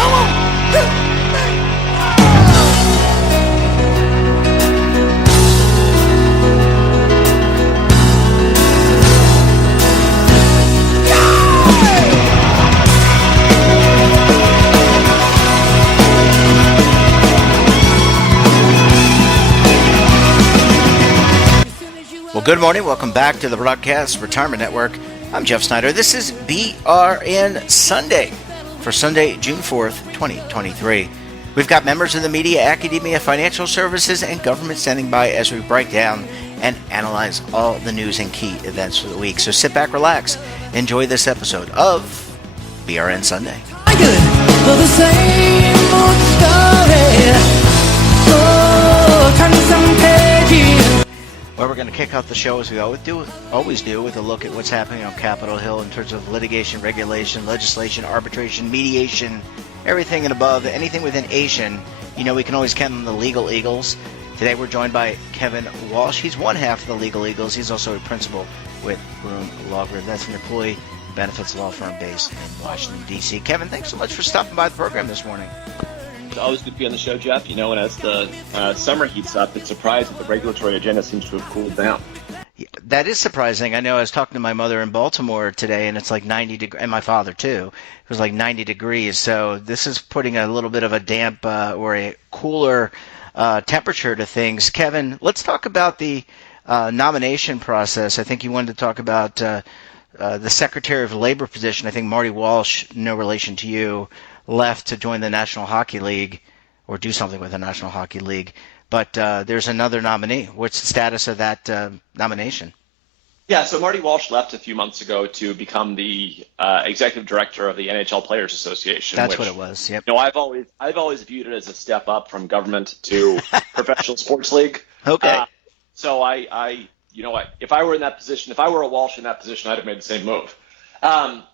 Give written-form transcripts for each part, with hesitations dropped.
Come on! Well, good morning. Welcome back to the Broadcast Retirement Network. I'm Jeff Snyder. This is BRN Sunday for Sunday, June 4th, 2023. We've got members of the media, academia, financial services, and government standing by as we break down and analyze all the news and key events for the week. So sit back, relax, enjoy this episode of BRN Sunday. The same old story. Oh, turn some pages. Well, we're going to kick off the show as we always do with a look at what's happening on Capitol Hill in terms of litigation, regulation, legislation, arbitration, mediation, everything and above, anything within Asian. You know, we can always count on the legal eagles. Today we're joined by Kevin Walsh. He's one half of the legal eagles. He's also a principal with Groom Law Group. That's an employee benefits law firm based in Washington, D.C. Kevin, thanks so much for stopping by the program this morning. It's always good to be on the show, Jeff. You know, and as the summer heats up, it's surprising that the regulatory agenda seems to have cooled down. Yeah, that is surprising. I know I was talking to my mother in Baltimore today, and it's like 90 degrees, and my father too. It was like 90 degrees. So this is putting a little bit of a damp or a cooler temperature to things. Kevin, let's talk about the nomination process. I think you wanted to talk about the Secretary of Labor position. I think Marty Walsh, no relation to you, left to join the National Hockey League or do something with the National Hockey League. But there's another nominee. What's the status of that nomination? Yeah, so Marty Walsh left a few months ago to become the executive director of the NHL Players Association. That's what it was. Yep. You know, I've always viewed it as a step up from government to professional sports league. Okay. So I you know what? If I were in that position, if I were a Walsh in that position, I'd have made the same move.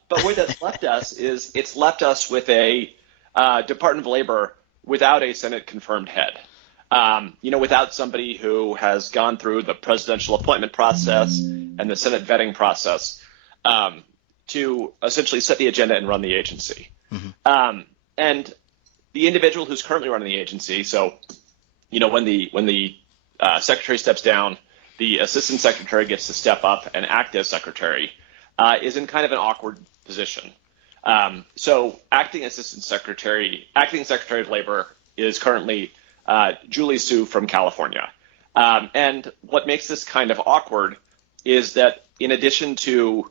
But where that's left us is it's left us with a Department of Labor without a Senate-confirmed head. You know, without somebody who has gone through the presidential appointment process and the Senate vetting process to essentially set the agenda and run the agency. Mm-hmm. And the individual who's currently running the agency, so, you know, when the secretary steps down, the assistant secretary gets to step up and act as secretary, is in kind of an awkward position. So acting secretary of labor is currently Julie Su from California. And what makes this kind of awkward is that in addition to,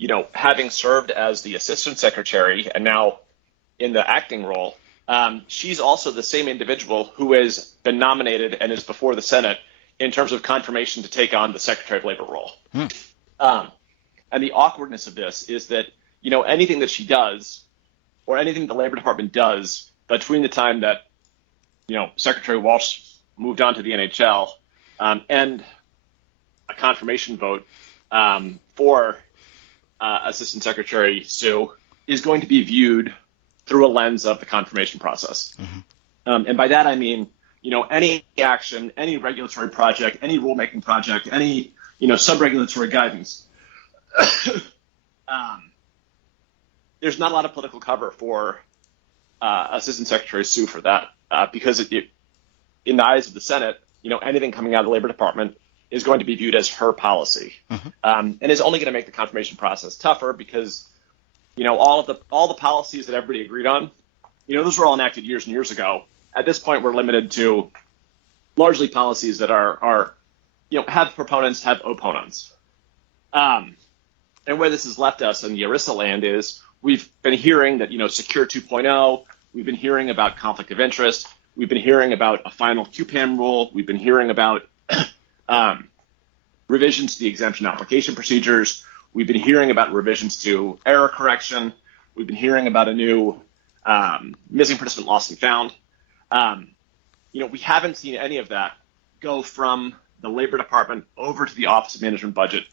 you know, having served as the assistant secretary and now in the acting role, she's also the same individual who has been nominated and is before the Senate in terms of confirmation to take on the Secretary of Labor role. And the awkwardness of this is that, you know, anything that she does or anything the Labor Department does between the time that, you know, Secretary Walsh moved on to the NHL and a confirmation vote for Assistant Secretary Sue is going to be viewed through a lens of the confirmation process. Mm-hmm. And by that I mean, you know, any action, any regulatory project, any rulemaking project, any, you know, sub-regulatory guidance, there's not a lot of political cover for Assistant Secretary Sue for that because it, in the eyes of the Senate, you know, anything coming out of the Labor Department is going to be viewed as her policy, mm-hmm. And is only going to make the confirmation process tougher because, you know, all the policies that everybody agreed on, you know, those were all enacted years and years ago. At this point, we're limited to largely policies that are you know, have proponents, have opponents. And where this has left us in the ERISA land is we've been hearing that, you know, Secure 2.0, we've been hearing about conflict of interest, we've been hearing about a final QPAM rule, we've been hearing about revisions to the exemption application procedures, we've been hearing about revisions to error correction, we've been hearing about a new missing participant lost and found. You know, we haven't seen any of that go from the Labor Department over to the Office of Management Budget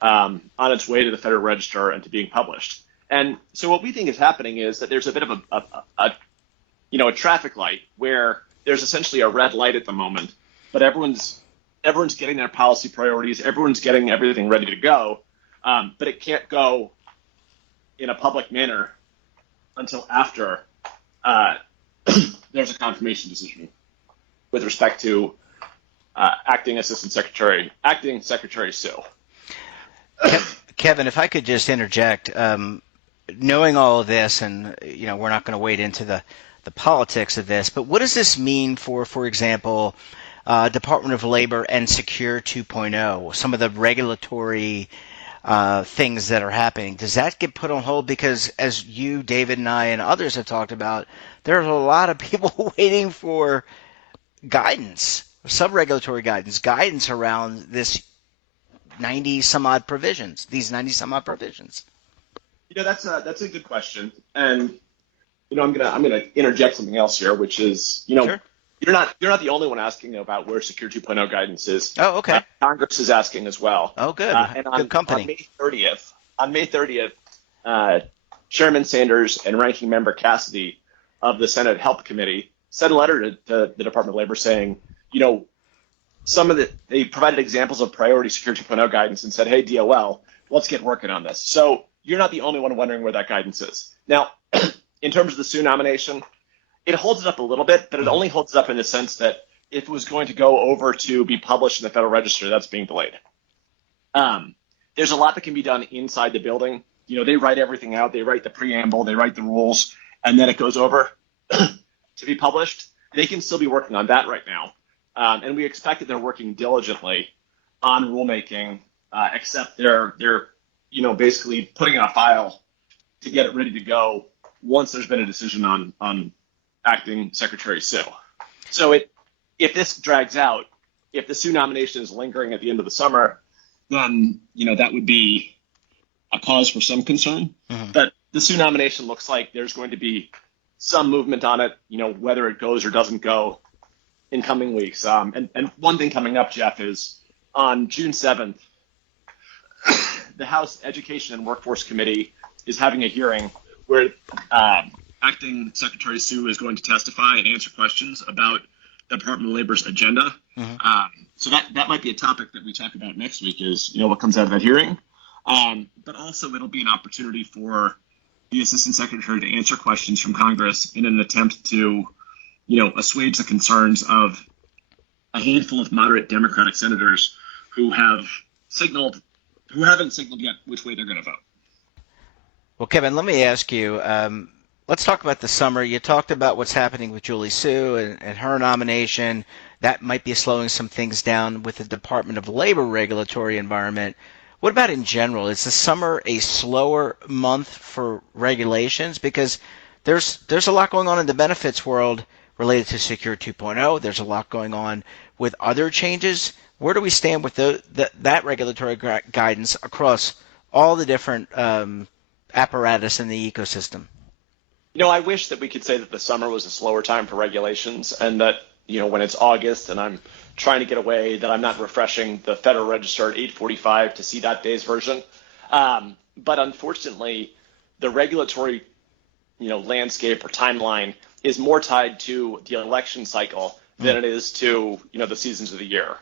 on its way to the Federal Register and to being published. And so what we think is happening is that there's a bit of a traffic light where there's essentially a red light at the moment, but everyone's getting their policy priorities, everyone's getting everything ready to go, but it can't go in a public manner until after there's a confirmation decision with respect to acting Secretary Sue. Kevin, if I could just interject, knowing all of this, and we're not going to wade into the politics of this, but what does this mean for example, Department of Labor and Secure 2.0, some of the regulatory things that are happening? Does that get put on hold? Because as you, David, and I, and others have talked about, there's a lot of people waiting for guidance, sub-regulatory guidance around this 90 some odd provisions. That's a good question, and I'm gonna interject something else here, which is Sure. you're not the only one asking about where Secure 2.0 guidance is. Oh, okay. Congress is asking as well. Oh, good. And Good company. On May 30th, Chairman Sanders and Ranking Member Cassidy of the Senate Health Committee sent a letter to the Department of Labor saying, they provided examples of priority Secure 2.0 guidance and said, hey, DOL, let's get working on this. So you're not the only one wondering where that guidance is. Now, in terms of the Sue nomination, it holds it up a little bit, but it only holds it up in the sense that if it was going to go over to be published in the Federal Register, that's being delayed. There's a lot that can be done inside the building. They write everything out. They write the preamble, they write the rules, and then it goes over to be published. They can still be working on that right now. And we expect that they're working diligently on rulemaking, except they're basically putting in a file to get it ready to go once there's been a decision on acting Secretary Sue. So if this drags out, if the Sue nomination is lingering at the end of the summer, then that would be a cause for some concern. Mm-hmm. But the Sue nomination looks like there's going to be some movement on it, whether it goes or doesn't go in coming weeks. And one thing coming up, Jeff, is on June 7th, the House Education and Workforce Committee is having a hearing where acting Secretary Sue is going to testify and answer questions about the Department of Labor's agenda. Mm-hmm. So that might be a topic that we talk about next week is, what comes out of that hearing. But also it'll be an opportunity for the Assistant Secretary to answer questions from Congress in an attempt to, assuage the concerns of a handful of moderate Democratic senators who haven't signaled yet which way they're going to vote. Well, Kevin, let me ask you, let's talk about the summer. You talked about what's happening with Julie Sue and her nomination. That might be slowing some things down with the Department of Labor regulatory environment. What about in general? Is the summer a slower month for regulations? Because there's a lot going on in the benefits world related to Secure 2.0. There's a lot going on with other changes. Where do we stand with that regulatory guidance across all the different apparatus in the ecosystem? I wish that we could say that the summer was a slower time for regulations and that, when it's August and I'm trying to get away, that I'm not refreshing the Federal Register at 8:45 to see that day's version. But unfortunately, the regulatory, landscape or timeline is more tied to the election cycle than it is to, the seasons of the year.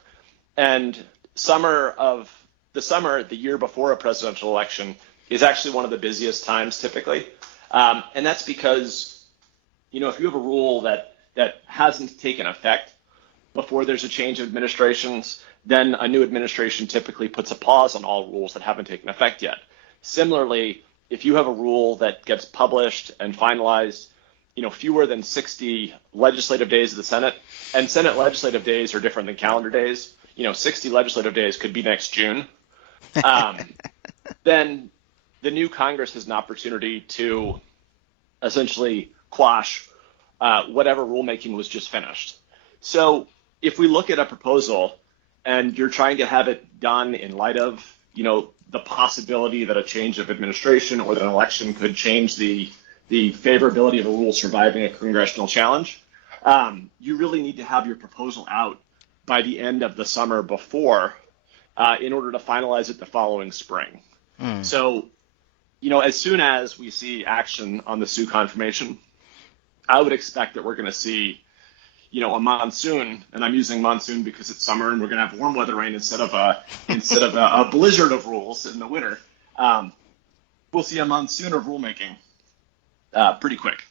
And the year before a presidential election is actually one of the busiest times typically. And that's because, if you have a rule that hasn't taken effect before there's a change of administrations, then a new administration typically puts a pause on all rules that haven't taken effect yet. Similarly, if you have a rule that gets published and finalized, fewer than 60 legislative days of the Senate, and Senate legislative days are different than calendar days, 60 legislative days could be next June, then the new Congress has an opportunity to essentially quash whatever rulemaking was just finished. So if we look at a proposal and you're trying to have it done in light of, the possibility that a change of administration or that an election could change the favorability of a rule surviving a congressional challenge, you really need to have your proposal out by the end of the summer before in order to finalize it the following spring. So, as soon as we see action on the Sue confirmation, I would expect that we're going to see, a monsoon, and I'm using monsoon because it's summer and we're going to have warm weather rain instead of a blizzard of rules in the winter. We'll see a monsoon of rulemaking pretty quick.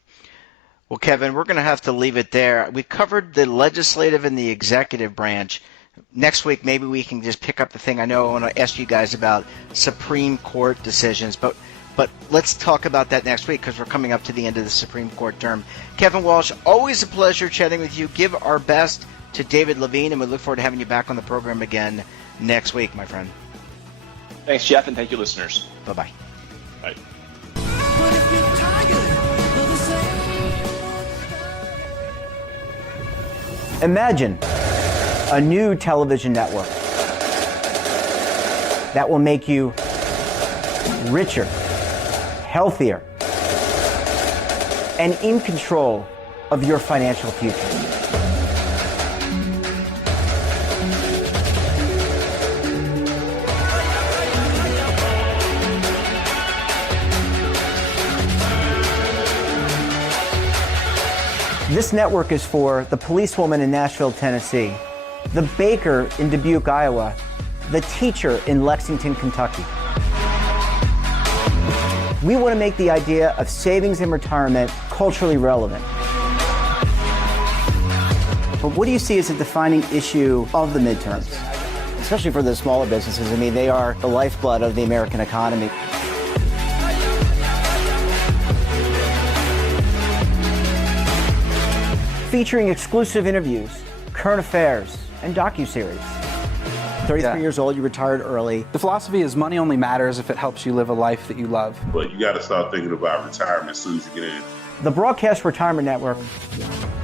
Well, Kevin, we're going to have to leave it there. We covered the legislative and the executive branch. Next week, maybe we can just pick up the thing. I know I want to ask you guys about Supreme Court decisions, but let's talk about that next week because we're coming up to the end of the Supreme Court term. Kevin Walsh, always a pleasure chatting with you. Give our best to David Levine, and we look forward to having you back on the program again next week, my friend. Thanks, Jeff, and thank you, listeners. Bye-bye. Bye. But if you're tired of the same Imagine a new television network that will make you richer, healthier, and in control of your financial future. This network is for the policewoman in Nashville, Tennessee, the baker in Dubuque, Iowa, the teacher in Lexington, Kentucky. We want to make the idea of savings and retirement culturally relevant. But what do you see as a defining issue of the midterms? Especially for the smaller businesses. I mean, they are the lifeblood of the American economy. Featuring exclusive interviews, current affairs, and docuseries. 33 years old, you retired early. The philosophy is money only matters if it helps you live a life that you love. But you got to start thinking about retirement as soon as you get in. The Broadcast Retirement Network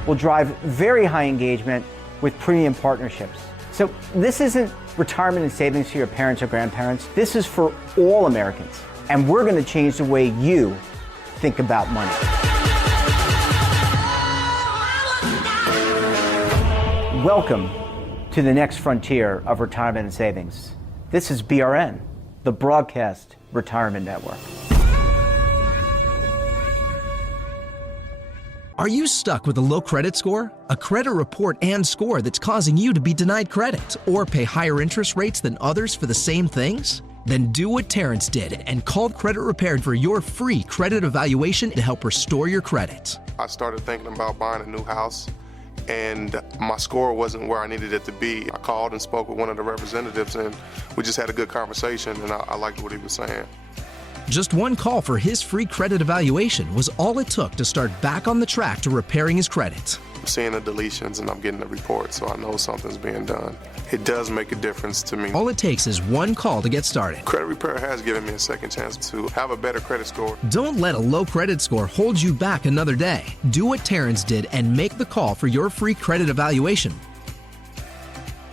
will drive very high engagement with premium partnerships. So this isn't retirement and savings for your parents or grandparents. This is for all Americans. And we're going to change the way you think about money. Welcome to the next frontier of retirement and savings. This is BRN, the Broadcast Retirement Network. Are you stuck with a low credit score? A credit report and score that's causing you to be denied credit or pay higher interest rates than others for the same things? Then do what Terrence did and call Credit Repaired for your free credit evaluation to help restore your credit. I started thinking about buying a new house, and my score wasn't where I needed it to be. I called and spoke with one of the representatives, and we just had a good conversation, and I liked what he was saying. Just one call for his free credit evaluation was all it took to start back on the track to repairing his credit. I'm seeing the deletions, and I'm getting the report, so I know something's being done. It does make a difference to me. All it takes is one call to get started. Credit Repair has given me a second chance to have a better credit score. Don't let a low credit score hold you back another day. Do what Terrence did and make the call for your free credit evaluation.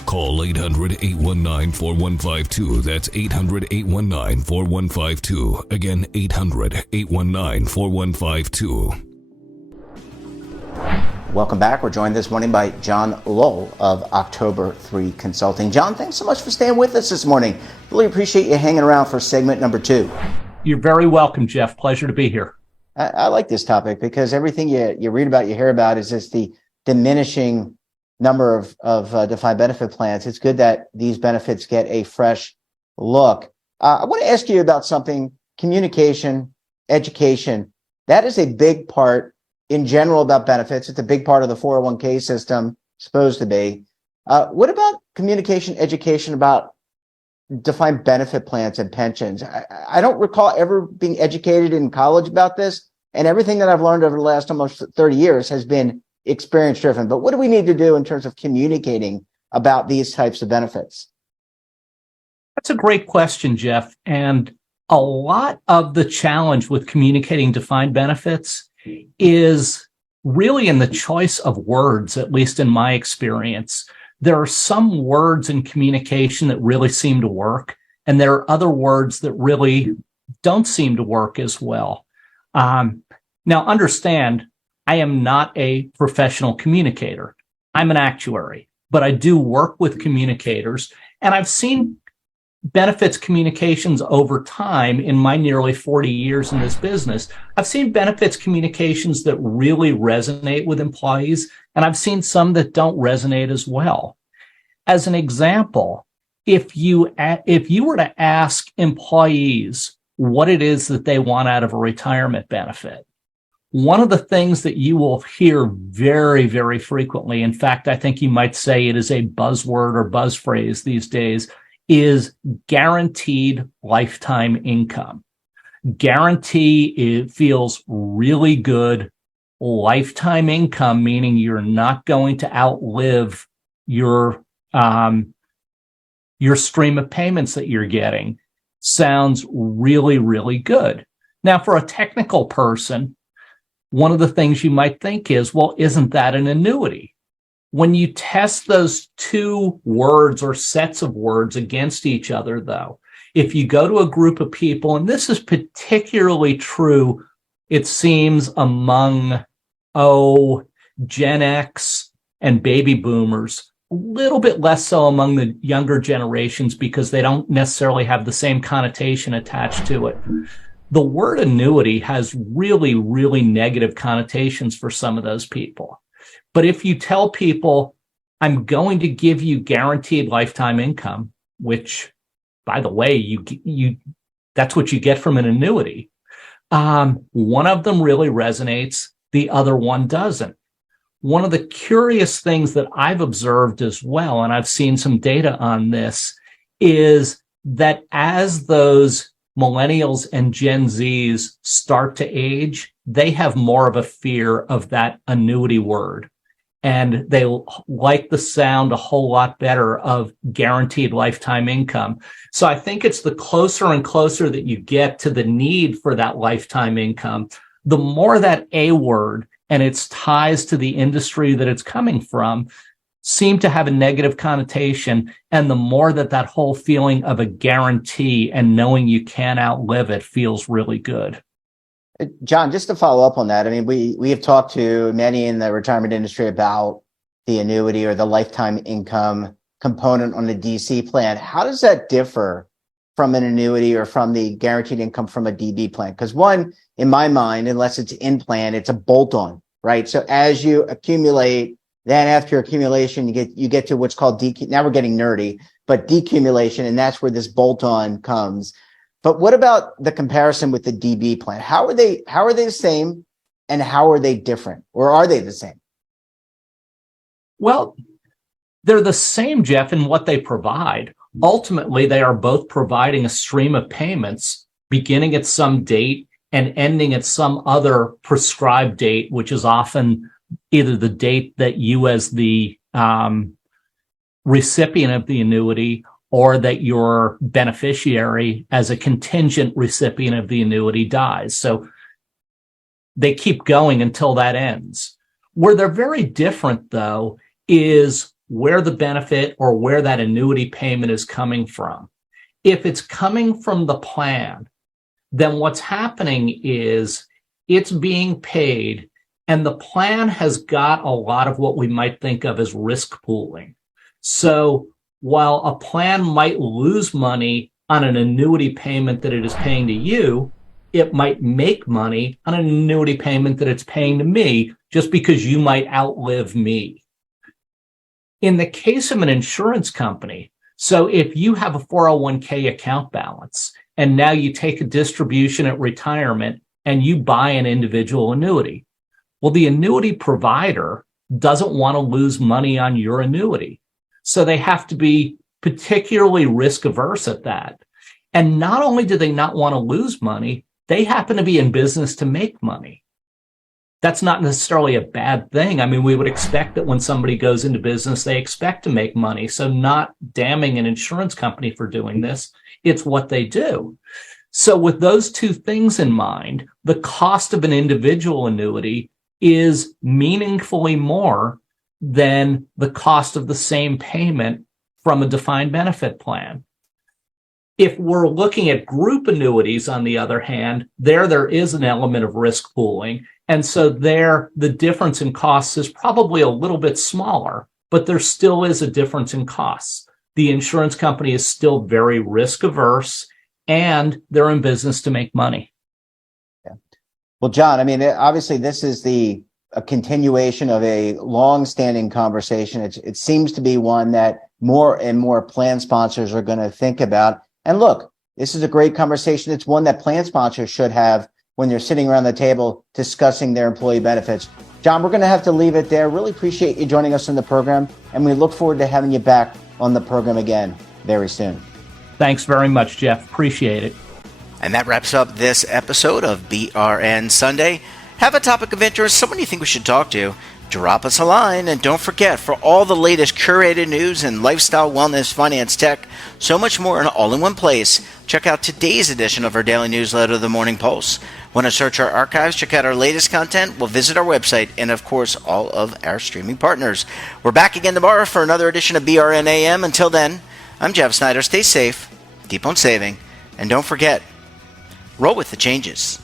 Call 800-819-4152. That's 800-819-4152. Again, 800-819-4152. Welcome back. We're joined this morning by John Lowell of October 3 Consulting. John, thanks so much for staying with us this morning. Really appreciate you hanging around for segment number 2. You're very welcome, Jeff. Pleasure to be here. I like this topic because everything you read about, you hear about is just the diminishing number of defined benefit plans. It's good that these benefits get a fresh look. I want to ask you about something, communication, education. That is a big part in general about benefits. It's a big part of the 401k system, supposed to be. What about communication, education about defined benefit plans and pensions? I don't recall ever being educated in college about this, and everything that I've learned over the last almost 30 years has been experience driven. But what do we need to do in terms of communicating about these types of benefits? That's a great question, Jeff. And a lot of the challenge with communicating defined benefits is really in the choice of words, at least in my experience. There are some words in communication that really seem to work, and there are other words that really don't seem to work as well. Now, understand, I am not a professional communicator. I'm an actuary, but I do work with communicators, and I've seen benefits communications over time in my nearly 40 years in this business. I've seen benefits communications that really resonate with employees, and I've seen some that don't resonate as well. As an example, if you were to ask employees what it is that they want out of a retirement benefit, one of the things that you will hear very, very frequently, in fact, I think you might say it is a buzzword or buzz phrase these days, is guaranteed lifetime income. Guarantee, it feels really good. Lifetime income, meaning you're not going to outlive your stream of payments that you're getting, sounds really, really good. Now, for a technical person, one of the things you might think is, well, isn't that an annuity? When you test those two words or sets of words against each other, though, if you go to a group of people, and this is particularly true, it seems, among, Gen X and baby boomers, a little bit less so among the younger generations because they don't necessarily have the same connotation attached to it. The word annuity has really, really negative connotations for some of those people. But if you tell people, I'm going to give you guaranteed lifetime income, which, by the way, you that's what you get from an annuity. One of them really resonates, the other one doesn't. One of the curious things that I've observed as well, and I've seen some data on this, is that as those millennials and Gen Zs start to age, they have more of a fear of that annuity word. And they like the sound a whole lot better of guaranteed lifetime income. So I think it's the closer and closer that you get to the need for that lifetime income, the more that A word and its ties to the industry that it's coming from seem to have a negative connotation. And the more that whole feeling of a guarantee and knowing you can't outlive it feels really good. John, just to follow up on that, I mean, we have talked to many in the retirement industry about the annuity or the lifetime income component on the DC plan. How does that differ from an annuity or from the guaranteed income from a DB plan? Because one, in my mind, unless it's in plan, it's a bolt-on, right? So as you accumulate, then after accumulation, you get to what's called now we're getting nerdy, but decumulation, and that's where this bolt-on comes. But what about the comparison with the DB plan? How are they the same, and how are they different, or are they the same? Well, they're the same, Jeff, in what they provide. Ultimately, they are both providing a stream of payments beginning at some date and ending at some other prescribed date, which is often either the date that you as the recipient of the annuity or that your beneficiary as a contingent recipient of the annuity dies. So they keep going until that ends. Where they're very different, though, is where the benefit or where that annuity payment is coming from. If it's coming from the plan, then what's happening is it's being paid, and the plan has got a lot of what we might think of as risk pooling. So while a plan might lose money on an annuity payment that it is paying to you, it might make money on an annuity payment that it's paying to me just because you might outlive me. In the case of an insurance company, so if you have a 401k account balance and now you take a distribution at retirement and you buy an individual annuity, well, the annuity provider doesn't want to lose money on your annuity. So they have to be particularly risk averse at that. And not only do they not want to lose money, they happen to be in business to make money. That's not necessarily a bad thing. I mean, we would expect that when somebody goes into business, they expect to make money. So not damning an insurance company for doing this. It's what they do. So with those two things in mind, the cost of an individual annuity is meaningfully more than the cost of the same payment from a defined benefit plan. If we're looking at group annuities, on the other hand, there is an element of risk pooling. And so there, the difference in costs is probably a little bit smaller, but there still is a difference in costs. The insurance company is still very risk averse, and they're in business to make money. Yeah. Well, John, I mean, obviously this is a continuation of a long-standing conversation. It seems to be one that more and more plan sponsors are going to think about. And look, this is a great conversation. It's one that plan sponsors should have when they're sitting around the table discussing their employee benefits. John, we're going to have to leave it there. Really appreciate you joining us on the program, and we look forward to having you back on the program again very soon. Thanks very much, Jeff. Appreciate it. And that wraps up this episode of BRN Sunday. Have a topic of interest, someone you think we should talk to, drop us a line. And don't forget, for all the latest curated news in lifestyle, wellness, finance, tech, so much more in all in one place, check out today's edition of our daily newsletter, The Morning Pulse. Want to search our archives, check out our latest content? Well, visit our website and, of course, all of our streaming partners. We're back again tomorrow for another edition of BRN AM. Until then, I'm Jeff Snyder. Stay safe, keep on saving, and don't forget, roll with the changes.